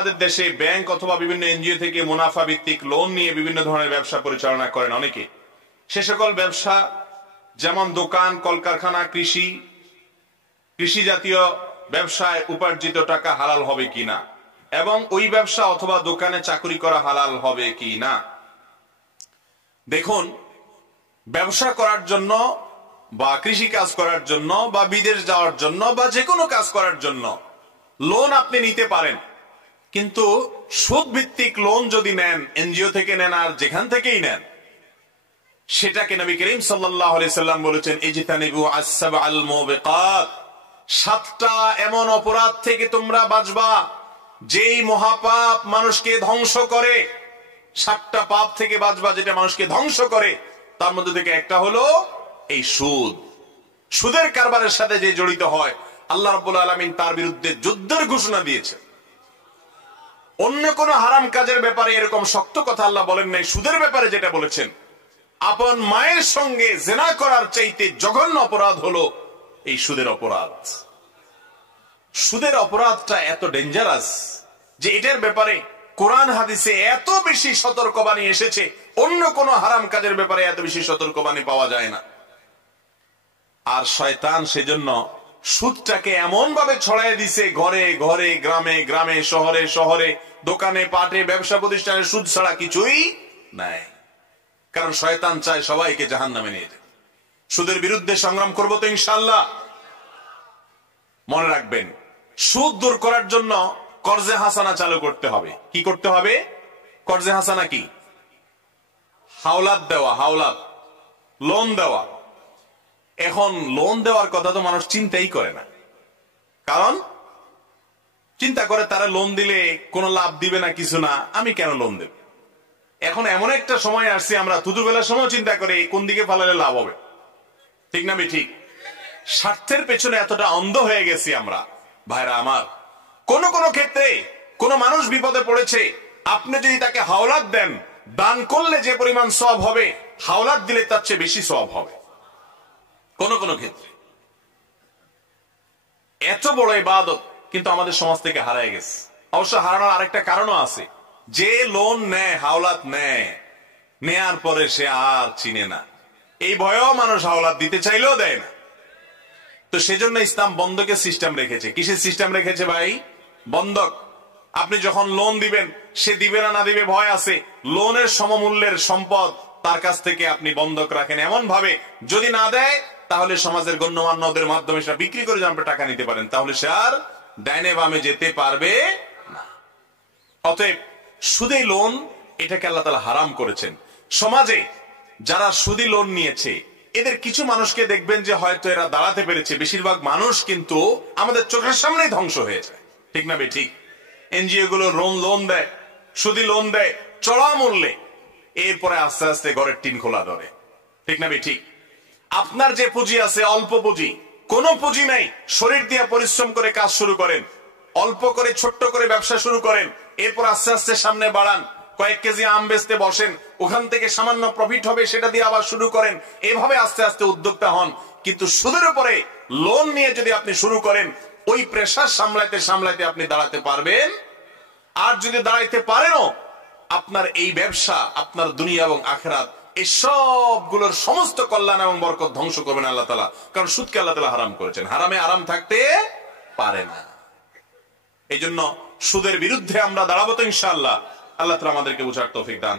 আমাদের দেশে ব্যাংক অথবা বিভিন্ন এনজিও থেকে মুনাফা ভিত্তিক লোন নিয়ে বিভিন্ন ধরনের ব্যবসা পরিচালনা করেন অনেকে। সে সকল ব্যবসা যেমন দোকান, কলকারখানা, কৃষি জাতীয় ব্যবসায় উপার্জিত টাকা হালাল হবে কিনা এবং ওই ব্যবসা অথবা দোকানে চাকরি করা হালাল হবে কিনা। দেখুন, ব্যবসা করার জন্য বা কৃষি কাজ করার জন্য বা বিদেশ যাওয়ার জন্য বা যে কোনো কাজ করার জন্য লোন আপনি নিতে পারেন, কিন্তু সুদ ভিত্তিক লোন যদি নেন, এনজিও থেকে নেন আর যেখান থেকেই নেন, সেটাকে নবী করিম সাল্লাল্লাহু আলাইহি সাল্লাম বলেছেন, ইজতানিবু আস-সাবআল মুবিকাত, 7টা এমন অপরাধ থেকে তোমরা বাঁচবা যেই মহাপাপ মানুষকে ধ্বংস করে। 7টা পাপ থেকে বাঁচবা যেটা মানুষকে ধ্বংস করে। তার মধ্যে থেকে একটা হলো এই সুদ। সুদের কারবারের সাথে যে জড়িত হয়, আল্লাহ রাব্বুল আলামিন তার বিরুদ্ধে যুদ্ধের ঘোষণা দিয়েছে। অন্য কোন হারাম কাজের ব্যাপারে এরকম শক্ত কথা আল্লাহ বলেন নাই। সুদের ব্যাপারে যেটা বলেছেন, আপন মায়ের সঙ্গে জিনা করার চাইতে জঘন্য অপরাধ হলো এই সুদের অপরাধ। সুদের অপরাধটা এত ডেঞ্জারাস যে এটার ব্যাপারে কোরআন হাদিসে এত বেশি সতর্কবাণী এসেছে, অন্য কোন হারাম কাজের ব্যাপারে এত বেশি সতর্কবাণী পাওয়া যায় না। আর শয়তান সেজন্য সুদটাকে এমন ভাবে ছড়াই দিছে, ঘরে ঘরে, গ্রামে গ্রামে, শহরে শহরে, দোকানে পাটে, ব্যবসা প্রতিষ্ঠানে সুদ ছাড়া কিছুই নাই। কারণ শয়তান চায় সবাইকে জাহান্নামে নিয়ে যেতে। সুদের বিরুদ্ধে সংগ্রাম করবো তো ইনশাআল্লাহ। মনে রাখবেন, সুদ দূর করার জন্য কর্জে হাসানা চালু করতে হবে। কি করতে হবে? কর্জে হাসানা কি? হাওলাত দেওয়া, হাওলাত, লোন দেওয়া। এখন লোন দেওয়ার কথা তো মানুষ চিন্তাই করে না, কারণ চিন্তা করে তারা লোন দিলে কোনো লাভ দিবে না, কিছু না, আমি কেন লোন দেব। এখন এমন একটা সময় আসছে, আমরা থুতুবেলার সময় চিন্তা করে কোন দিকে ফালালে লাভ হবে। ঠিক না? ঠিক। স্বার্থের পেছনে এতটা অন্ধ হয়ে গেছি আমরা। ভাইরা আমার, কোন কোন ক্ষেত্রে কোন মানুষ বিপদে পড়েছে, আপনি যদি তাকে হাওলাত দেন, দান করলে যে পরিমাণ সওয়াব হবে, হাওলাত দিলে তার চেয়ে বেশি সওয়াব হবে কোন কোন ক্ষেত্রে। এত বড় ইবাদত কিন্তু আমাদের সমাজ থেকে হারায় গেছে। অবশ্য হারানোর আরেকটা কারণও আছে। যে লোন নেয়, হাওলাত নেয়, নেয়ার পরে সে আর চিনে না, এই ভয়েও মানুষ হাওলাত দিতে চাইলেও দেয় না। তো সেজন্য ইসলাম বন্ধকের সিস্টেম রেখেছে। কিসের সিস্টেম রেখেছে ভাই? বন্ধক। আপনি যখন লোন দিবেন, সে দিবে না না দিবে ভয় আছে, লোনের সমমূল্যের সম্পদ তার কাছ থেকে আপনি বন্ধক রাখেন এমন ভাবে, যদি না দেয় তাহলে সমাজের গণ্যমান্যদের মাধ্যমে সেটা বিক্রি করে আপনি টাকা নিতে পারেন, তাহলে সে আর ডাইনে বামে যেতে পারবে না। অতএব সুদে লোন, এটাকে আল্লাহ তাআলা হারাম করেছেন। সমাজে যারা সুদি লোন নিয়েছে, এদের কিছু মানুষকে দেখবেন যে হয়তো এরা দাঁড়াতে পেরেছে, বেশিরভাগ মানুষ কিন্তু আমাদের চোখের সামনেই ধ্বংস হয়ে যায়। ঠিক না ঠিক? এনজিও গুলো লোন দেয়, সুদি লোন দেয় চড়া মূল্যে, এরপরে আস্তে আস্তে ঘরের টিন খোলা ধরে। ঠিক না ঠিক? আপনার যে পুঁজি আছে, অল্প পুঁজি, কোন পুঁজি নাই, শরীর দিয়ে পরিশ্রম করে কাজ শুরু করেন, অল্প করে ছোট্ট করে ব্যবসা শুরু করেন, এরপর আস্তে আস্তে সামনে বাড়ান, কয়েক কেজি আম বেচতে বসেন, ওখান থেকে সামান্য প্রফিট হবে, সেটা দিয়ে আবার শুরু করেন, এভাবে আস্তে আস্তে উদ্যোক্তা হন। কিন্তু সুদের উপরে লোন নিয়ে যদি আপনি শুরু করেন, ওই প্রেসার সামলাইতে সামলাইতে আপনি দাঁড়াতে পারবেন। আর যদি দাঁড়াইতে পারেনও, আপনার এই ব্যবসা আপনার দুনিয়া এবং আখিরাত এই সবগুলোর সমস্ত কল্যাণ এবং বরকত ধ্বংস করবেন আল্লাহ তাআলা। কারণ সুদকে আল্লাহ তাআলা হারাম করেছেন, হারামে আরাম থাকতে পারে না। এই জন্য সুদের বিরুদ্ধে আমরা দাঁড়াবো তো ইনশাআল্লাহ। আল্লাহ তাআলা আমাদেরকে বুঝার তৌফিক দান।